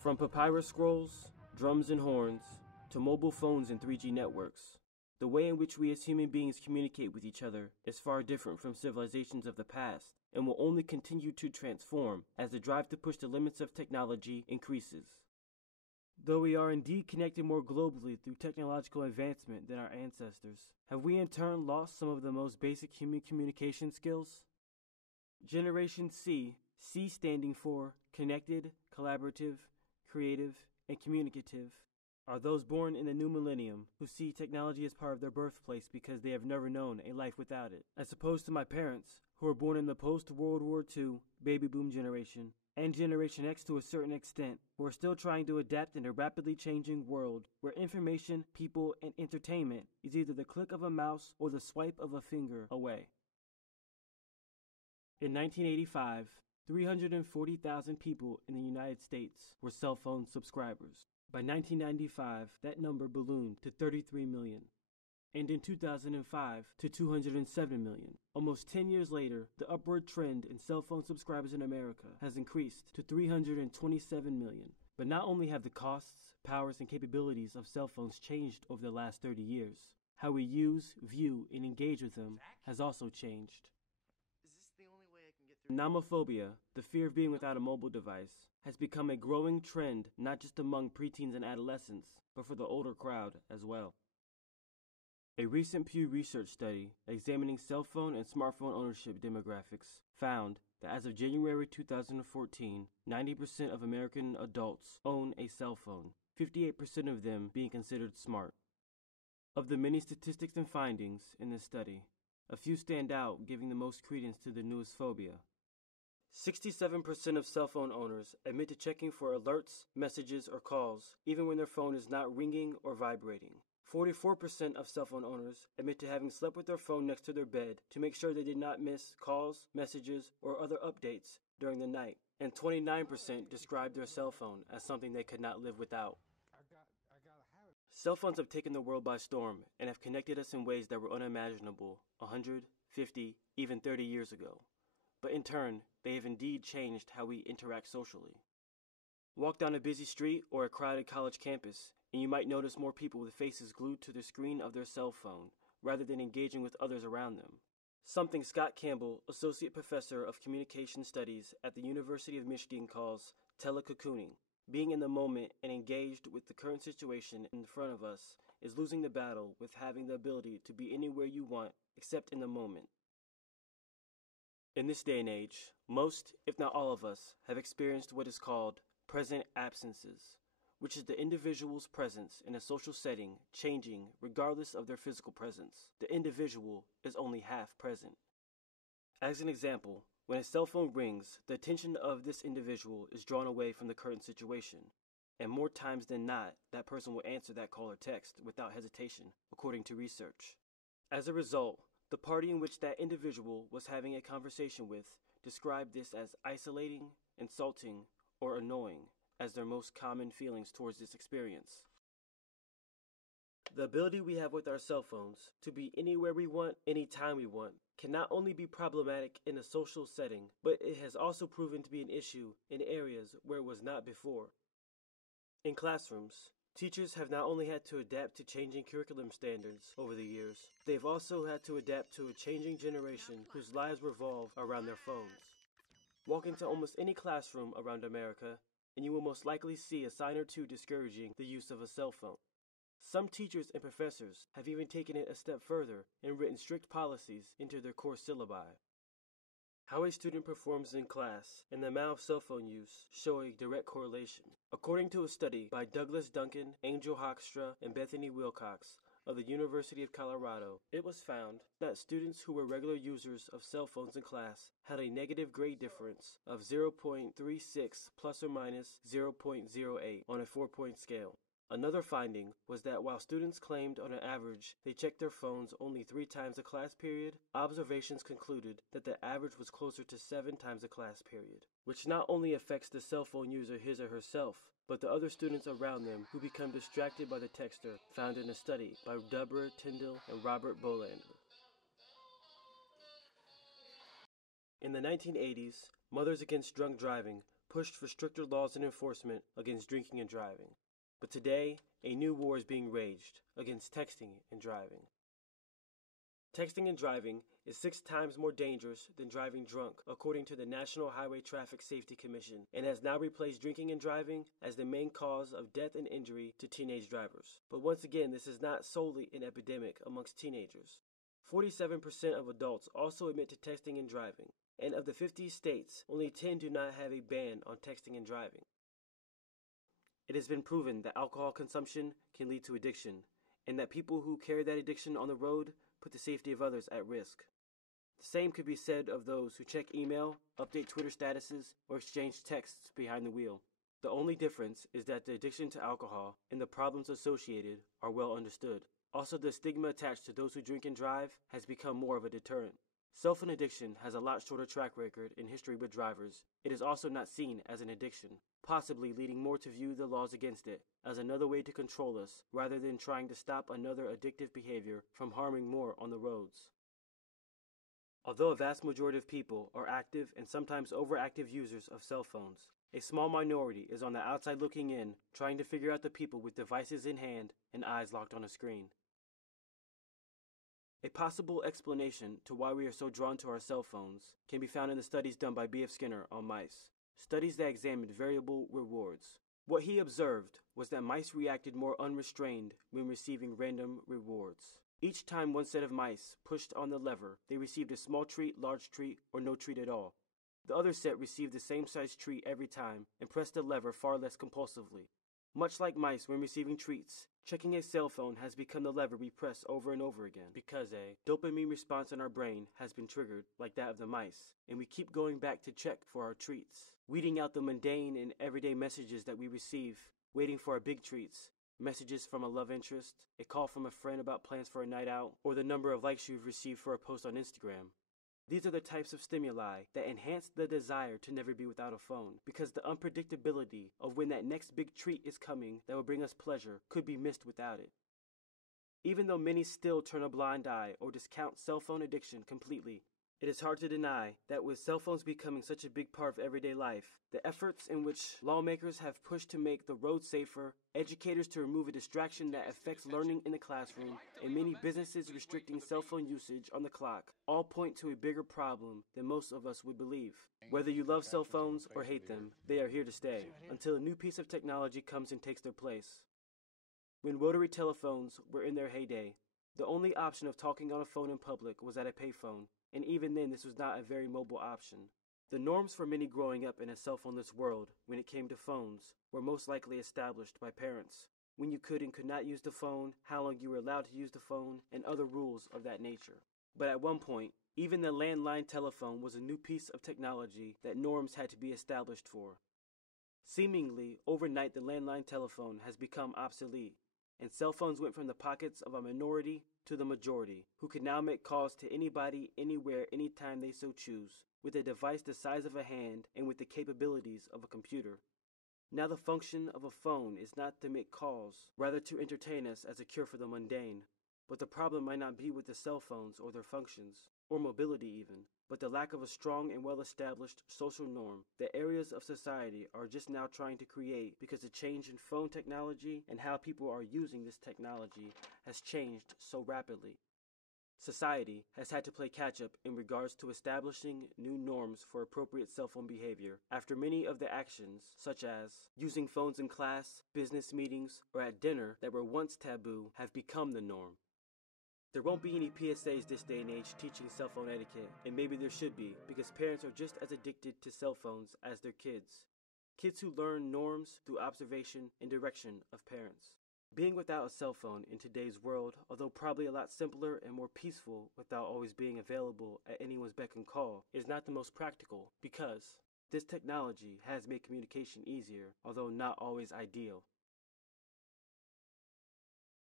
From papyrus scrolls, drums and horns, to mobile phones and 3G networks, the way in which we as human beings communicate with each other is far different from civilizations of the past and will only continue to transform as the drive to push the limits of technology increases. Though we are indeed connected more globally through technological advancement than our ancestors, have we in turn lost some of the most basic human communication skills? Generation C, C standing for connected, collaborative, creative, and communicative, are those born in the new millennium who see technology as part of their birthplace because they have never known a life without it, as opposed to my parents, who were born in the post-World War II baby boom generation, and Generation X to a certain extent, who are still trying to adapt in a rapidly changing world where information, people, and entertainment is either the click of a mouse or the swipe of a finger away. In 1985, 340,000 people in the United States were cell phone subscribers. By 1995, that number ballooned to 33 million. And in 2005 to 207 million. Almost 10 years later, the upward trend in cell phone subscribers in America has increased to 327 million. But not only have the costs, powers, and capabilities of cell phones changed over the last 30 years, how we use, view, and engage with them has also changed. Is this the only way I can get through? Nomophobia, the fear of being without a mobile device, has become a growing trend not just among preteens and adolescents, but for the older crowd as well. A recent Pew Research study examining cell phone and smartphone ownership demographics found that as of January 2014, 90% of American adults own a cell phone, 58% of them being considered smart. Of the many statistics and findings in this study, a few stand out, giving the most credence to the newest phobia. 67% of cell phone owners admit to checking for alerts, messages, or calls, even when their phone is not ringing or vibrating. 44% of cell phone owners admit to having slept with their phone next to their bed to make sure they did not miss calls, messages, or other updates during the night. And 29% describe their cell phone as something they could not live without. Cell phones have taken the world by storm and have connected us in ways that were unimaginable 100, 50, even 30 years ago. But in turn, they have indeed changed how we interact socially. Walk down a busy street or a crowded college campus, and you might notice more people with faces glued to the screen of their cell phone, rather than engaging with others around them. Something Scott Campbell, Associate Professor of Communication Studies at the University of Michigan, calls telecocooning. Being in the moment and engaged with the current situation in front of us is losing the battle with having the ability to be anywhere you want except in the moment. In this day and age, most, if not all of us, have experienced what is called present absences, which is the individual's presence in a social setting changing regardless of their physical presence. The individual is only half present. As an example, when a cell phone rings, the attention of this individual is drawn away from the current situation, and more times than not, that person will answer that call or text without hesitation, according to research. As a result, the party in which that individual was having a conversation with described this as isolating, insulting, or annoying as their most common feelings towards this experience. The ability we have with our cell phones to be anywhere we want, anytime we want, can not only be problematic in a social setting, but it has also proven to be an issue in areas where it was not before. In classrooms, teachers have not only had to adapt to changing curriculum standards over the years, they've also had to adapt to a changing generation whose lives revolve around their phones. Walk into almost any classroom around America, and you will most likely see a sign or two discouraging the use of a cell phone. Some teachers and professors have even taken it a step further and written strict policies into their course syllabi. How a student performs in class and the amount of cell phone use show a direct correlation. According to a study by Douglas Duncan, Angel Hoekstra, and Bethany Wilcox of the University of Colorado, it was found that students who were regular users of cell phones in class had a negative grade difference of 0.36 plus or minus 0.08 on a 4-point scale. Another finding was that while students claimed on an average they checked their phones only 3 times a class period, observations concluded that the average was closer to 7 times a class period, which not only affects the cell phone user his or herself, but the other students around them who become distracted by the texter, found in a study by Deborah Tyndall and Robert Bolander. In the 1980s, Mothers Against Drunk Driving pushed for stricter laws and enforcement against drinking and driving. But today, a new war is being waged against texting and driving. Texting and driving is 6 times more dangerous than driving drunk, according to the National Highway Traffic Safety Commission, and has now replaced drinking and driving as the main cause of death and injury to teenage drivers. But once again, this is not solely an epidemic amongst teenagers. 47% of adults also admit to texting and driving, and of the 50 states, only 10 do not have a ban on texting and driving. It has been proven that alcohol consumption can lead to addiction, and that people who carry that addiction on the road put the safety of others at risk. The same could be said of those who check email, update Twitter statuses, or exchange texts behind the wheel. The only difference is that the addiction to alcohol and the problems associated are well understood. Also, the stigma attached to those who drink and drive has become more of a deterrent. Cell-phone addiction has a lot shorter track record in history with drivers. It is also not seen as an addiction, possibly leading more to view the laws against it as another way to control us rather than trying to stop another addictive behavior from harming more on the roads. Although a vast majority of people are active and sometimes overactive users of cell phones, a small minority is on the outside looking in, trying to figure out the people with devices in hand and eyes locked on a screen. A possible explanation to why we are so drawn to our cell phones can be found in the studies done by B.F. Skinner on mice, studies that examined variable rewards. What he observed was that mice reacted more unrestrained when receiving random rewards. Each time one set of mice pushed on the lever, they received a small treat, large treat, or no treat at all. The other set received the same size treat every time and pressed the lever far less compulsively. Much like mice when receiving treats, checking a cell phone has become the lever we press over and over again because a dopamine response in our brain has been triggered like that of the mice, and we keep going back to check for our treats, weeding out the mundane and everyday messages that we receive, waiting for our big treats, messages from a love interest, a call from a friend about plans for a night out, or the number of likes you've received for a post on Instagram. These are the types of stimuli that enhance the desire to never be without a phone, because the unpredictability of when that next big treat is coming that will bring us pleasure could be missed without it. Even though many still turn a blind eye or discount cell phone addiction completely, it is hard to deny that with cell phones becoming such a big part of everyday life, the efforts in which lawmakers have pushed to make the road safer, educators to remove a distraction that affects learning in the classroom, and many businesses restricting cell phone usage on the clock, all point to a bigger problem than most of us would believe. Whether you love cell phones or hate them, they are here to stay, until a new piece of technology comes and takes their place. When rotary telephones were in their heyday, the only option of talking on a phone in public was at a payphone, and even then this was not a very mobile option. The norms for many growing up in a cell phoneless world when it came to phones were most likely established by parents. When you could and could not use the phone, how long you were allowed to use the phone, and other rules of that nature. But at one point, even the landline telephone was a new piece of technology that norms had to be established for. Seemingly, overnight the landline telephone has become obsolete, and cell phones went from the pockets of a minority to the majority, who can now make calls to anybody, anywhere, anytime they so choose, with a device the size of a hand and with the capabilities of a computer. Now the function of a phone is not to make calls, rather to entertain us as a cure for the mundane. But the problem might not be with the cell phones or their functions, or mobility even, but the lack of a strong and well-established social norm that areas of society are just now trying to create because the change in phone technology and how people are using this technology has changed so rapidly. Society has had to play catch-up in regards to establishing new norms for appropriate cell phone behavior after many of the actions, such as using phones in class, business meetings, or at dinner that were once taboo, have become the norm. There won't be any PSAs this day and age teaching cell phone etiquette, and maybe there should be, because parents are just as addicted to cell phones as their kids. Kids who learn norms through observation and direction of parents. Being without a cell phone in today's world, although probably a lot simpler and more peaceful without always being available at anyone's beck and call, is not the most practical, because this technology has made communication easier, although not always ideal.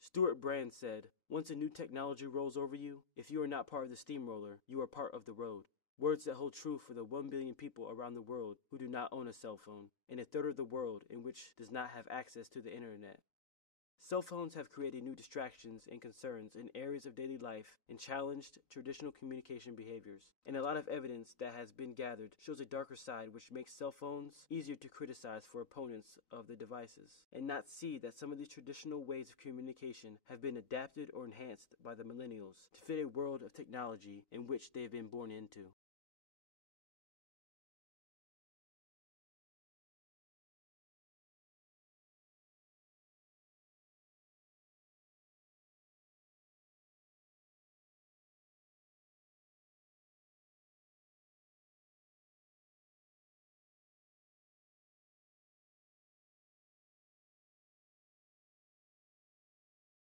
Stuart Brand said, "Once a new technology rolls over you, if you are not part of the steamroller, you are part of the road." Words that hold true for the 1 billion people around the world who do not own a cell phone, and a third of the world in which does not have access to the internet. Cell phones have created new distractions and concerns in areas of daily life and challenged traditional communication behaviors. And a lot of evidence that has been gathered shows a darker side which makes cell phones easier to criticize for opponents of the devices, and not see that some of these traditional ways of communication have been adapted or enhanced by the millennials to fit a world of technology in which they have been born into.